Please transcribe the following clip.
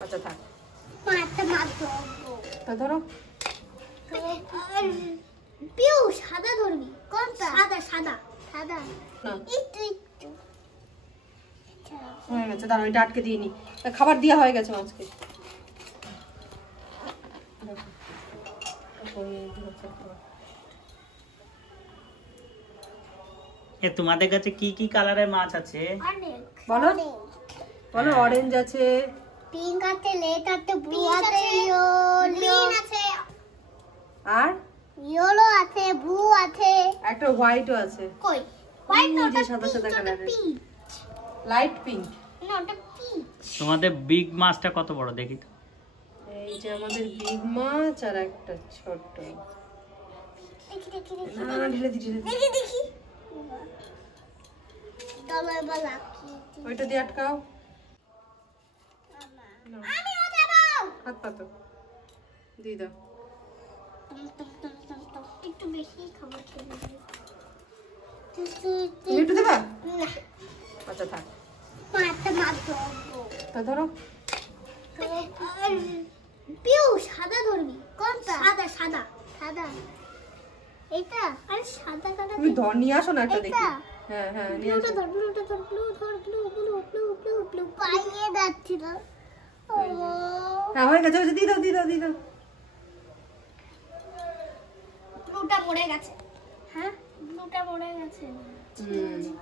আচ্ছা থাক মারতে মারতে তা ধরো পিউ সাদা ধরবি কোনটা সাদা সাদা সাদা না একটু একটু হয়ে গেছে দাঁড়াও এটা আটকে দিয়ে নি খাবার দেওয়া হয়ে গেছে মাছকে তোমাদের কাছে কি কি কালারের মাছ আছে? অনেক বলো বলো অরেঞ্জ আছে পিঙ্ক আছে রেড আছে ব্লু আছে ইয়েলো আছে আর ইয়েলো আছে ব্লু আছে একটা হোয়াইটও আছে কই হোয়াইট না যে সাদা সাদা কালারের পিঙ্ক লাইট পিঙ্ক না ওটা পিঙ্ক তোমাদের বিগ মাছটা কত বড় দেখি তো? এই যে আমাদের বিগ মাছ আর একটা ছোট দেখি দেখি দেখি না ঢেলে দি দেখি দেখি ডলার বালা ওইটা দিয়ে আটকাও আমি ওটা দাও হাত পাতো দিয়ে দাও একটু বেশি খাবার খেয়ে তুমি একটু দেবা না আচ্ছা থাক মারতে মারতে তা ধরো পিউ সাদা ধরবি কোনটা সাদা সাদা সাদা এটা আরে সাদা কালার তুমি ধর নিয়ে আসো না একটা দেখি এটা? হ্যাঁ হ্যাঁ নিয়ে ব্লুটা আসো ধর ব্লুটা ধর ব্লু ধর blue blue blue blue blue পাইয়ে যাচ্ছিল হ্যাঁ হয়ে গেছে দিয়ে দাও দিয়ে দাও দিয়ে দাও ব্লুটা মরে গেছে হ্যাঁ ব্লুটা মরে গেছে হুম